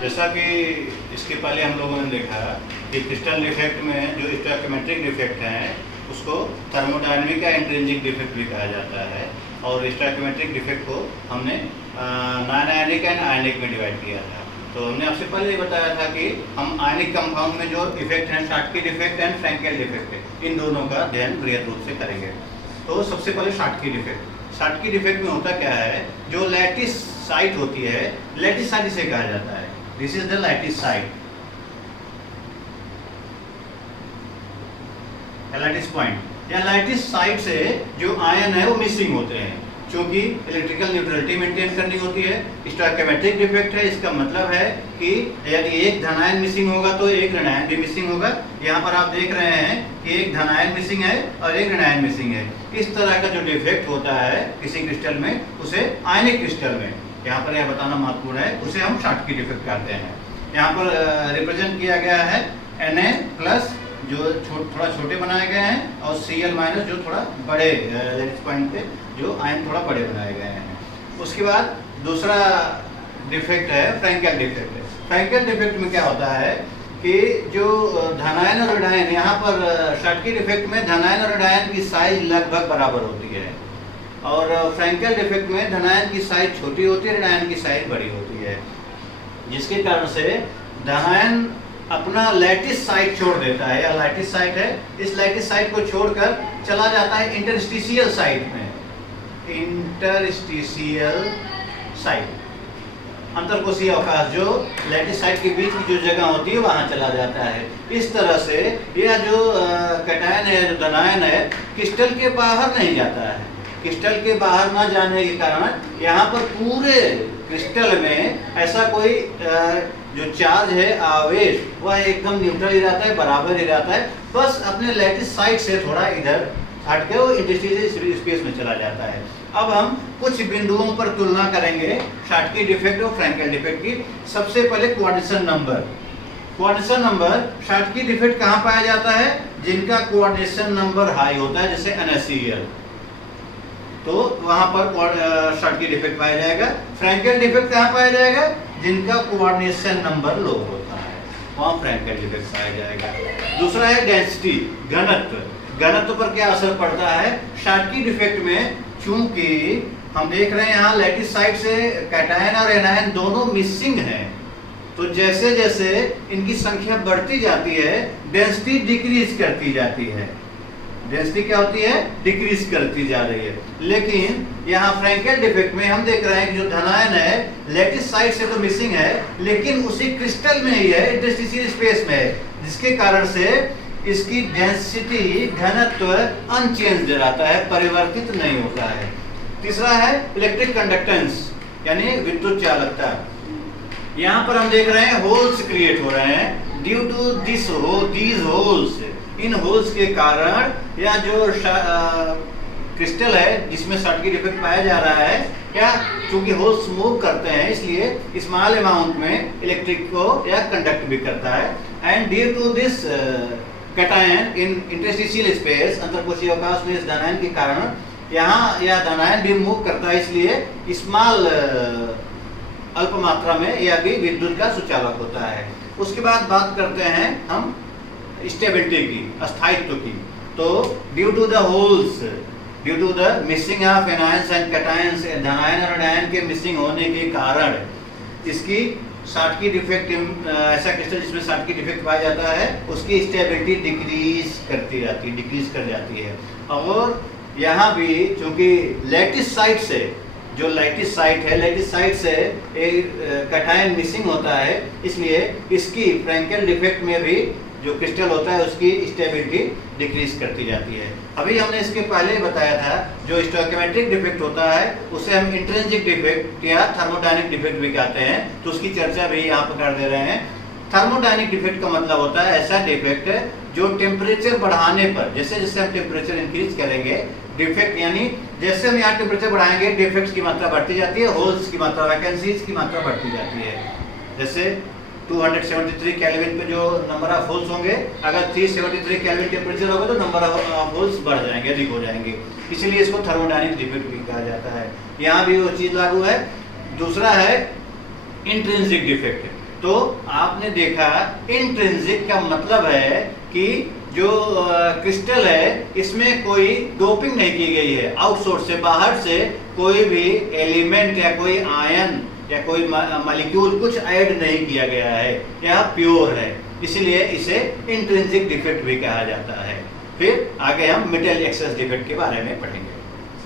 जैसा कि इसके पहले हम लोगों ने देखा कि क्रिस्टल डिफेक्ट में जो स्टोइकोमेट्रिक डिफेक्ट हैं उसको थर्मोडायनेमिक या इंट्रिंसिक डिफेक्ट भी कहा जाता है, और स्टोइकोमेट्रिक डिफेक्ट को हमने नॉन आयनिक एंड आयनिक में डिवाइड किया था। तो हमने आपसे पहले ये बताया था कि हम आयनिक कंपाउंड में जो इफेक्ट हैं, शॉटकी डिफेक्ट एंड फ्रैंकेल डिफेक्ट है, इन दोनों का अध्ययन बृहद रूप से करेंगे। तो सबसे पहले शॉटकी डिफेक्ट। शॉटकी डिफेक्ट में होता क्या है, जो लैटिस साइट होती है, लैटिस साइट इसे कहा जाता है। This is the lattice site, lattice point. या लैटिस साइट से जो आयन है वो मिसिंग होते हैं, क्योंकि इलेक्ट्रिकल न्यूट्रलिटी मेंटेन करनी होती है। स्टोइकोमेट्रिक डिफेक्ट है, इसका मतलब है कि यदि एक धनायन मिसिंग होगा तो एक ऋणायन भी मिसिंग होगा। यहाँ पर आप देख रहे हैं कि एक धनायन मिसिंग है और एक ऋणायन मिसिंग है। इस तरह का जो डिफेक्ट होता है किसी क्रिस्टल में, उसे आयनिक क्रिस्टल में, यहाँ पर यह बताना महत्वपूर्ण है, उसे हम शॉटकी डिफेक्ट कहते हैं। यहाँ पर रिप्रेजेंट किया गया है Na+ जो थोड़ा छोटे बनाए गए हैं, और Cl- जो थोड़ा बड़े लैटिस पॉइंट पे जो आयन थोड़ा बड़े बनाए गए हैं। उसके बाद दूसरा डिफेक्ट है फ्रैंकेल डिफेक्ट। फ्रैंकेल डिफेक्ट में क्या होता है कि जो धनायन और ऋणायन, यहाँ पर शॉटकी डिफेक्ट में धनायन और ऋणायन की साइज लगभग बराबर होती है, और फ्रैंकेल डिफेक्ट में धनायन की साइज छोटी होती है, ऋणायन की साइज बड़ी होती है, जिसके कारण से धनायन अपना लैटिस साइट छोड़ देता है, या लैटिस साइट है, इस लैटिस साइट को छोड़कर चला जाता है इंटरस्टिशियल साइट में। इंटरस्टिशियल साइट, अंतरकोशीय अवकाश, जो लैटिस साइट के बीच की जो जगह होती है वहां चला जाता है। इस तरह से यह जो कैटायन है, जो धनायन है, क्रिस्टल के बाहर नहीं जाता है। क्रिस्टल के बाहर न जाने के कारण यहाँ पर पूरे क्रिस्टल में ऐसा कोई जो चार्ज है, आवेश, वह एकदम न्यूट्रल ही रहता है, बराबर ही रहता है। बस अपने लैटिस साइट से थोड़ा इधर हट के वो इंटरस्टिशियल स्पेस में चला जाता है। अब हम कुछ बिंदुओं पर तुलना करेंगे शॉटकी डिफेक्ट और फ्रैंकेल डिफेक्ट की। सबसे पहले coordination number. Coordination number, Schottky defect कहाँ पाया जाता है, जिनका कोऑर्डिनेशन नंबर हाई होता है, जैसे NaCl, तो वहां पर शॉटकी डिफेक्ट पाया जाएगा। फ्रैंकेल डिफेक्ट कहाँ पाया जाएगा, जिनका कोऑर्डिनेशन नंबर लो होता है, वहां फ्रैंकेल डिफेक्ट पाया जाएगा। दूसरा है डेंसिटी, घनत्व। घनत्व पर क्या असर पड़ता है शॉटकी डिफेक्ट में, चूंकि हम देख रहे हैं यहाँ लैटिस साइट से कैटायन और एनायन दोनों मिसिंग हैं, तो जैसे जैसे इनकी संख्या बढ़ती जाती है, डेंसिटी डिक्रीज करती जाती है। डेंसिटी क्या होती है, डिक्रीज करती जा रही है। लेकिन यहाँ फ्रैंकेल डिफेक्ट में हम देख रहे हैं कि जो धनायन है लैटिस साइट से तो मिसिंग है, लेकिन उसी क्रिस्टल में ही है, इंटरस्टिशियल स्पेस में है, जिसके कारण से इसकी डेंसिटी, घनत्व अनचेंज्ड रहता है, परिवर्तित नहीं होता है। तीसरा है इलेक्ट्रिक कंडक्टेंस, यानी विद्युत चालकता। यहाँ पर हम देख रहे हैं होल्स क्रिएट हो रहे हैं। Due to this these holes, इन होल्स के कारण या जो क्रिस्टल है जिसमें शॉटकी डिफेक्ट पाया जा रहा है, क्या, क्योंकि होल्स मूव करते हैं, इसलिए स्मॉल अमाउंट में इलेक्ट्रिक को या कंडक्ट भी करता है। And due to this cation in interstitial space, अंतरकोशीय अवकाश में इस धनायन के कारण यहाँ यह धनायन भी मूव करता है, इसलिए स्मॉल अल्प मात्रा में यह भी विद्युत का सुचालक होता है। उसके बाद बात करते हैं हम स्टेबिलिटी की, अस्थायित्व की। तो due to the holes, due to the missing of anions and cations, धनायन और ऋणायन के मिसिंग होने के कारण इसकी शॉटकी डिफेक्ट, ऐसा क्रिस्टल जिसमें शॉटकी डिफेक्ट पाया जाता है, उसकी स्टेबिलिटी डिक्रीज करती जाती है, डिक्रीज कर जाती है। और यहाँ भी चूंकि लैटिस साइट से, जो लैटिस साइट है, लैटिस साइट से एक कैटायन मिसिंग होता है, इसलिए इसकी फ्रैंकेल डिफेक्ट में भी जो क्रिस्टल होता है उसकी स्टेबिलिटी डिक्रीज करती जाती है। अभी हमने इसके पहले बताया था जो स्टोइकोमेट्रिक डिफेक्ट होता है उसे हम इंट्रिंसिक डिफेक्ट या थर्मोडायनेमिक डिफेक्ट भी कहते हैं, तो उसकी चर्चा भी यहाँ पर कर दे रहे हैं। थर्मोडायनेमिक डिफेक्ट का मतलब होता है ऐसा डिफेक्ट जो टेम्परेचर बढ़ाने पर, जैसे जैसे हम टेम्परेचर इंक्रीज करेंगे, डिफेक्ट यानी जैसे हम यहाँ टेम्परेचर बढ़ाएंगे डिफेक्ट्स की मात्रा बढ़ती जाती है, होल्स की मात्रा, वैकेंसीज की मात्रा बढ़ती जाती है। जैसे 273 केल्विन पे जो नंबर ऑफ होल्स होंगे, अगर 373 केल्विन टेम्परेचर होगा तो नंबर ऑफ होल्स बढ़ जाएंगे, अधिक हो जाएंगे, इसीलिए इसको थर्मोडायनेमिक डिफेक्ट भी कहा जाता है। यहाँ भी वो चीज लागू है। दूसरा है इंट्रिंसिक डिफेक्ट। तो आपने देखा इंट्रिंसिक का मतलब है कि जो क्रिस्टल है इसमें कोई डोपिंग नहीं की गई है, आउटसोर्स से बाहर से कोई भी एलिमेंट या कोई आयन या कोई मॉलिक्यूल कुछ ऐड नहीं किया गया है, यह प्योर है, इसलिए इसे इंट्रिंसिक डिफेक्ट भी कहा जाता है। फिर आगे हम मेटल एक्सेस डिफेक्ट के बारे में पढ़ेंगे।